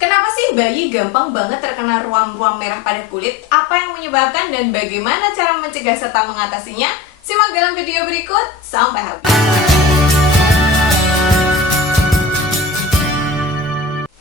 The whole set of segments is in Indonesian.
Kenapa sih bayi gampang banget terkena ruam-ruam merah pada kulit? Apa yang menyebabkan dan bagaimana cara mencegah serta mengatasinya? Simak dalam video berikut sampai habis.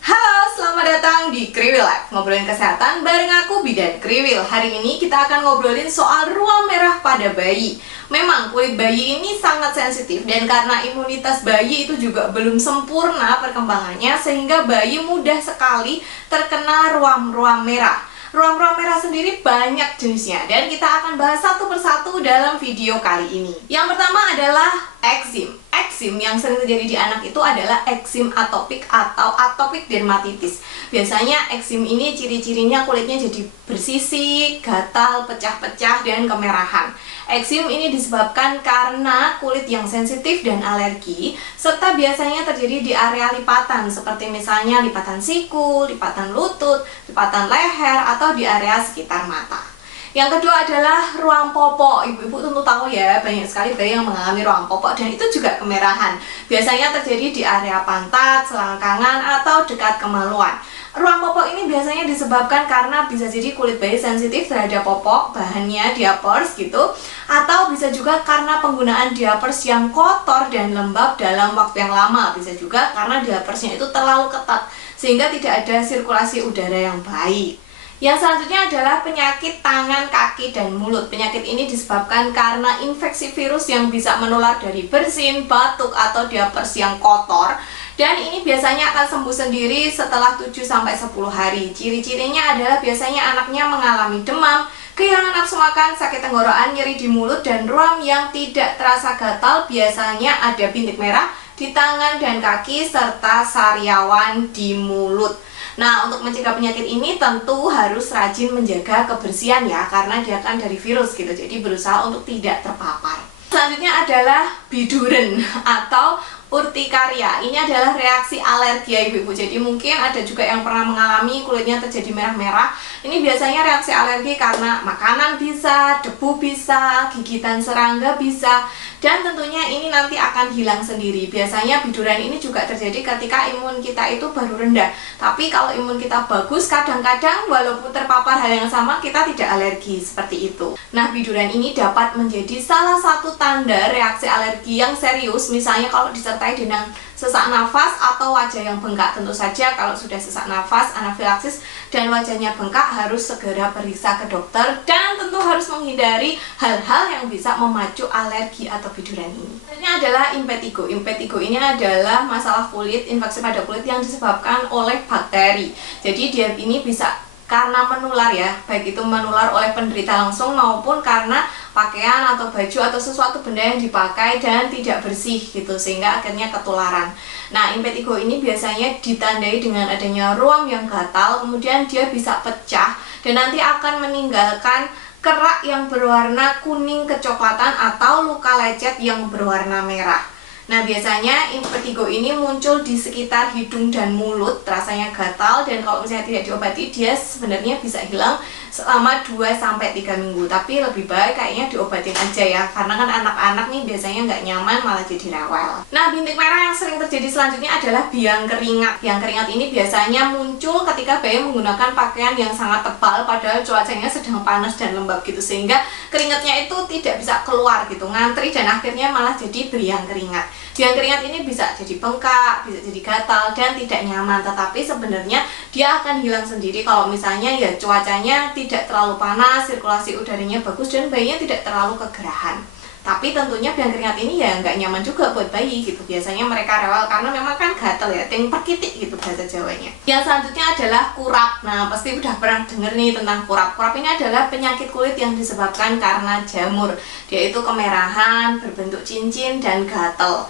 Halo, selamat datang di Kriwil Life. Ngobrolin kesehatan bareng aku Bidan Kriwil. Hari ini kita akan ngobrolin soal ruam merah pada bayi. Memang kulit bayi ini sangat sensitif dan karena imunitas bayi itu juga belum sempurna perkembangannya sehingga bayi mudah sekali terkena ruam-ruam merah. Ruam-ruam merah sendiri banyak jenisnya dan kita akan bahas satu persatu dalam video kali ini. Yang pertama adalah eksim. Eksim yang sering terjadi di anak itu adalah eksim atopik atau atopic dermatitis. Biasanya eksim ini ciri-cirinya kulitnya jadi bersisik, gatal, pecah-pecah, dan kemerahan. Eksim ini disebabkan karena kulit yang sensitif dan alergi, serta biasanya terjadi di area lipatan, seperti misalnya lipatan siku, lipatan lutut, lipatan leher, atau di area sekitar mata. Yang kedua adalah ruam popok. Ibu-ibu tentu tahu ya, banyak sekali bayi yang mengalami ruam popok dan itu juga kemerahan. Biasanya terjadi di area pantat, selangkangan, atau dekat kemaluan. Ruam popok ini biasanya disebabkan karena bisa jadi kulit bayi sensitif terhadap popok, bahannya diapers gitu, atau bisa juga karena penggunaan diapers yang kotor dan lembab dalam waktu yang lama. Bisa juga karena diapersnya itu terlalu ketat sehingga tidak ada sirkulasi udara yang baik. Yang selanjutnya adalah penyakit tangan, kaki, dan mulut. Penyakit ini disebabkan karena infeksi virus yang bisa menular dari bersin, batuk, atau diapers yang kotor. Dan ini biasanya akan sembuh sendiri setelah 7-10 hari. Ciri-cirinya adalah biasanya anaknya mengalami demam, kehilangan nafsu makan, sakit tenggorokan, nyeri di mulut, dan ruam yang tidak terasa gatal. Biasanya ada bintik merah di tangan dan kaki, serta sariawan di mulut. Nah, untuk mencegah penyakit ini tentu harus rajin menjaga kebersihan ya, karena dia kan dari virus gitu, jadi berusaha untuk tidak terpapar. Selanjutnya adalah biduren atau urtikaria. Ini adalah reaksi alergi ya ibu-ibu. Jadi mungkin ada juga yang pernah mengalami kulitnya terjadi merah-merah. Ini biasanya reaksi alergi karena makanan bisa, debu bisa, gigitan serangga bisa, dan tentunya ini nanti akan hilang sendiri. Biasanya biduran ini juga terjadi ketika imun kita itu baru rendah. Tapi kalau imun kita bagus, kadang-kadang walaupun terpapar hal yang sama, kita tidak alergi seperti itu. Nah, biduran ini dapat menjadi salah satu tanda reaksi alergi yang serius. Misalnya kalau disertai dengan sesak nafas atau wajah yang bengkak. Tentu saja kalau sudah sesak nafas, anafilaksis, dan wajahnya bengkak harus segera periksa ke dokter dan tentu harus menghindari hal-hal yang bisa memacu alergi atau biduran ini. Ini adalah impetigo. Impetigo ini adalah masalah kulit, infeksi pada kulit yang disebabkan oleh bakteri. Jadi dia ini bisa karena menular ya, baik itu menular oleh penderita langsung maupun karena pakaian atau baju atau sesuatu benda yang dipakai dan tidak bersih gitu, sehingga akhirnya ketularan. Nah, impetigo ini biasanya ditandai dengan adanya ruam yang gatal, kemudian dia bisa pecah dan nanti akan meninggalkan kerak yang berwarna kuning kecoklatan atau luka lecet yang berwarna merah. Nah, biasanya impetigo ini muncul di sekitar hidung dan mulut, rasanya gatal, dan kalau misalnya tidak diobati, dia sebenarnya bisa hilang selama 2-3 minggu. Tapi lebih baik kayaknya diobatin aja ya, karena kan anak-anak nih biasanya nggak nyaman malah jadi rewel. Nah, bintik merah yang sering terjadi selanjutnya adalah biang keringat. Biang keringat ini biasanya muncul ketika bayi menggunakan pakaian yang sangat tebal, padahal cuacanya sedang panas dan lembab gitu, sehingga keringatnya itu tidak bisa keluar gitu, ngantri, dan akhirnya malah jadi biang keringat. Biang keringat ini bisa jadi bengkak, bisa jadi gatal, dan tidak nyaman. Tetapi sebenarnya dia akan hilang sendiri kalau misalnya ya cuacanya tidak terlalu panas, sirkulasi udaranya bagus, dan bayinya tidak terlalu kegerahan. Tapi tentunya biang keringat ini ya nggak nyaman juga buat bayi gitu. Biasanya mereka rewel karena memang kan gatal ya, ting perkitik gitu bahasa Jawanya. Yang selanjutnya adalah kurap. Nah, pasti udah pernah denger nih tentang kurap. Kurap ini adalah penyakit kulit yang disebabkan karena jamur. Dia itu kemerahan, berbentuk cincin, dan gatal.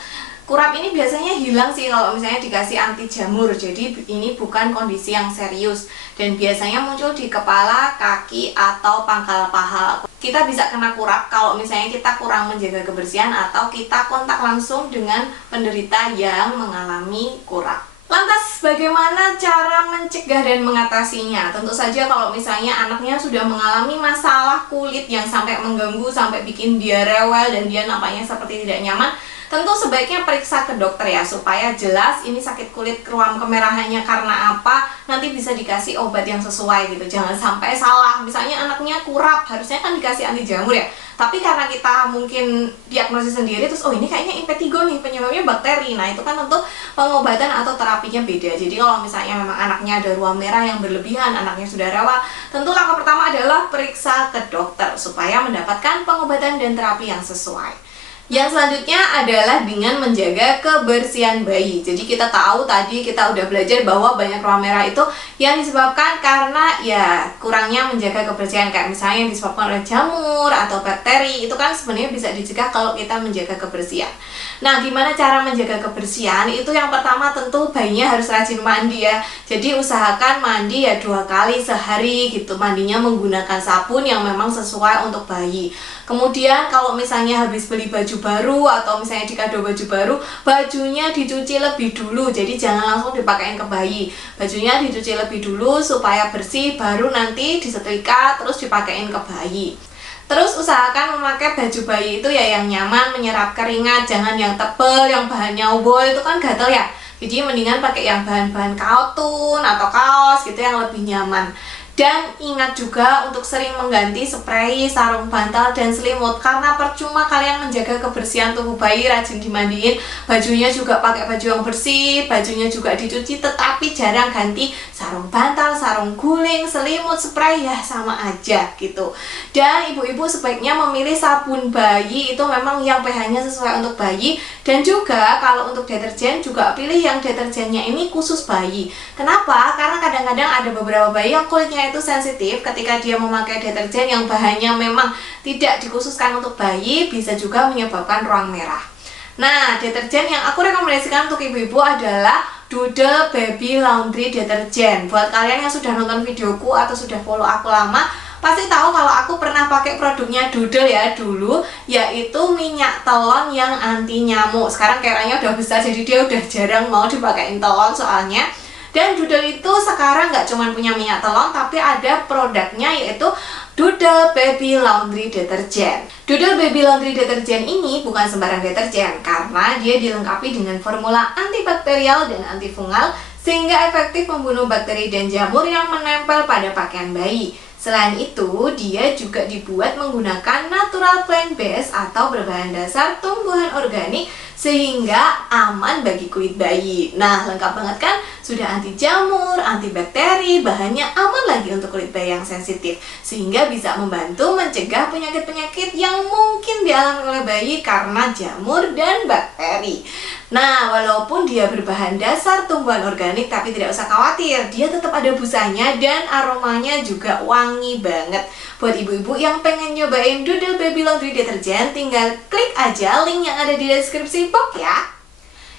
Kurap ini biasanya hilang sih kalau misalnya dikasih anti jamur. Jadi ini bukan kondisi yang serius dan biasanya muncul di kepala, kaki, atau pangkal paha. Kita bisa kena kurap kalau misalnya kita kurang menjaga kebersihan atau kita kontak langsung dengan penderita yang mengalami kurap. Lantas bagaimana cara mencegah dan mengatasinya? Tentu saja kalau misalnya anaknya sudah mengalami masalah kulit yang sampai mengganggu, sampai bikin dia rewel dan dia nampaknya seperti tidak nyaman, tentu sebaiknya periksa ke dokter ya, supaya jelas ini sakit kulit ruam kemerahannya karena apa, nanti bisa dikasih obat yang sesuai gitu. Jangan sampai salah, misalnya anaknya kurap, harusnya kan dikasih anti jamur ya, tapi karena kita mungkin diagnosis sendiri terus oh ini kayaknya impetigo nih, penyebabnya bakteri. Nah itu kan tentu pengobatan atau terapinya beda. Jadi kalau misalnya memang anaknya ada ruam merah yang berlebihan, anaknya sudah rawa, tentu langkah pertama adalah periksa ke dokter supaya mendapatkan pengobatan dan terapi yang sesuai. Yang selanjutnya adalah dengan menjaga kebersihan bayi. Jadi kita tahu tadi kita udah belajar bahwa banyak ruam merah itu yang disebabkan karena ya kurangnya menjaga kebersihan, kayak misalnya yang disebabkan oleh jamur atau bakteri. Itu kan sebenarnya bisa dicegah kalau kita menjaga kebersihan. Nah, gimana cara menjaga kebersihan? Itu yang pertama tentu bayinya harus rajin mandi ya. Jadi usahakan mandi ya 2 kali sehari gitu. Mandinya menggunakan sabun yang memang sesuai untuk bayi. Kemudian kalau misalnya habis beli baju baru atau misalnya dikado baju baru, bajunya dicuci lebih dulu. Jadi jangan langsung dipakein ke bayi. Bajunya dicuci lebih dulu supaya bersih, baru nanti disetrika terus dipakein ke bayi. Terus usahakan memakai baju bayi itu ya yang nyaman, menyerap keringat, jangan yang tebel, yang bahannya ubol itu kan gatel ya. Jadi mendingan pakai yang bahan-bahan cotton atau kaos gitu yang lebih nyaman. Dan ingat juga untuk sering mengganti spray, sarung bantal, dan selimut, karena percuma kalian menjaga kebersihan tubuh bayi, rajin dimandiin, bajunya juga pakai baju yang bersih, bajunya juga dicuci, tetapi jarang ganti sarung bantal, sarung guling, selimut, spray, ya sama aja gitu. Dan ibu-ibu sebaiknya memilih sabun bayi itu memang yang pH-nya sesuai untuk bayi, dan juga kalau untuk deterjen juga pilih yang deterjennya ini khusus bayi. Kenapa? Karena kadang-kadang ada beberapa bayi yang kulitnya itu sensitif, ketika dia memakai deterjen yang bahannya memang tidak dikhususkan untuk bayi, bisa juga menyebabkan ruang merah. Nah, deterjen yang aku rekomendasikan untuk ibu-ibu adalah Doodle Baby Laundry Deterjen. Buat kalian yang sudah nonton videoku atau sudah follow aku lama, pasti tahu kalau aku pernah pakai produknya Doodle ya dulu, yaitu minyak telon yang anti nyamuk. Sekarang kayaknya udah besar, jadi dia udah jarang mau dipakein telon soalnya. Dan Doodle itu sekarang nggak cuma punya minyak telon, tapi ada produknya yaitu Doodle Baby Laundry Deterjen. Doodle Baby Laundry Deterjen ini bukan sembarang deterjen, karena dia dilengkapi dengan formula antibakterial dan antifungal, sehingga efektif membunuh bakteri dan jamur yang menempel pada pakaian bayi. Selain itu, dia juga dibuat menggunakan natural plant based atau berbahan dasar tumbuhan organik, sehingga aman bagi kulit bayi. Nah, lengkap banget kan? Sudah anti jamur, anti bakteri, bahannya aman lagi untuk kulit bayi yang sensitif, sehingga bisa membantu mencegah penyakit-penyakit yang mungkin dialami oleh bayi karena jamur dan bakteri. Nah, walaupun dia berbahan dasar tumbuhan organik, tapi tidak usah khawatir, dia tetap ada busanya dan aromanya juga wangi banget. Buat ibu-ibu yang pengen nyobain Doodle Baby Laundry Deterjen, tinggal klik aja link yang ada di deskripsi box ya.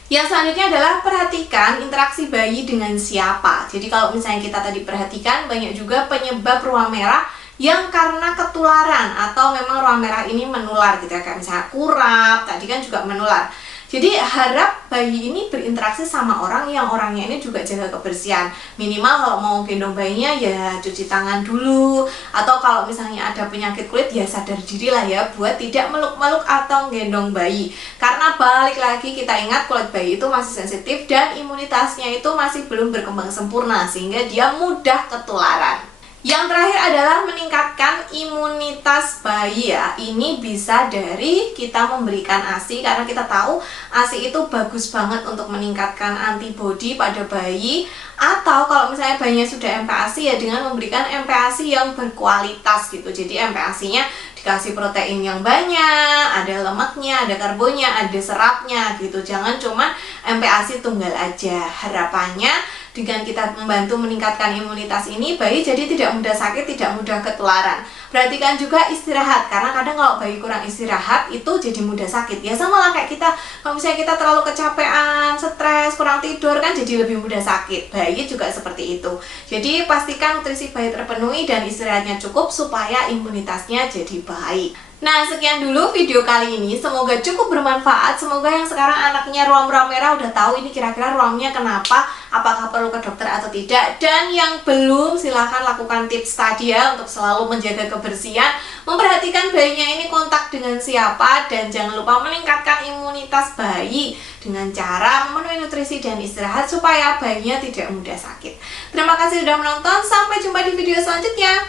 Yang selanjutnya adalah perhatikan interaksi bayi dengan siapa. Jadi kalau misalnya kita tadi perhatikan, banyak juga penyebab ruam merah yang karena ketularan atau memang ruam merah ini menular gitu ya, kayak misalnya kurap, tadi kan juga menular. Jadi harap bayi ini berinteraksi sama orang yang orangnya ini juga jaga kebersihan. Minimal kalau mau gendong bayinya ya cuci tangan dulu. Atau kalau misalnya ada penyakit kulit ya sadar diri lah ya buat tidak meluk-meluk atau gendong bayi. Karena balik lagi kita ingat kulit bayi itu masih sensitif dan imunitasnya itu masih belum berkembang sempurna, sehingga dia mudah ketularan. Yang terakhir adalah meningkatkan imunitas bayi ya. Ini bisa dari kita memberikan ASI, karena kita tahu ASI itu bagus banget untuk meningkatkan antibodi pada bayi. Atau kalau misalnya bayinya sudah MPASI ya dengan memberikan MPASI yang berkualitas gitu. Jadi MPASI-nya dikasih protein yang banyak, ada lemaknya, ada karbonnya, ada seratnya gitu. Jangan cuma MPASI tunggal aja. Harapannya dengan kita membantu meningkatkan imunitas ini, bayi jadi tidak mudah sakit, tidak mudah ketularan. Perhatikan juga istirahat, karena kadang kalau bayi kurang istirahat itu jadi mudah sakit. Ya sama lah kayak kita, kalau misalnya kita terlalu kecapean, stres, kurang tidur kan jadi lebih mudah sakit. Bayi juga seperti itu. Jadi pastikan nutrisi bayi terpenuhi dan istirahatnya cukup supaya imunitasnya jadi baik. Nah, sekian dulu video kali ini, semoga cukup bermanfaat. Semoga yang sekarang anaknya ruam-ruam merah udah tahu ini kira-kira ruamnya kenapa, apakah perlu ke dokter atau tidak. Dan yang belum, silahkan lakukan tips tadi ya untuk selalu menjaga kebersihan, Memperhatikan bayinya ini kontak dengan siapa, dan jangan lupa meningkatkan imunitas bayi dengan cara memenuhi nutrisi dan istirahat supaya bayinya tidak mudah sakit. Terima kasih sudah menonton, sampai jumpa di video selanjutnya.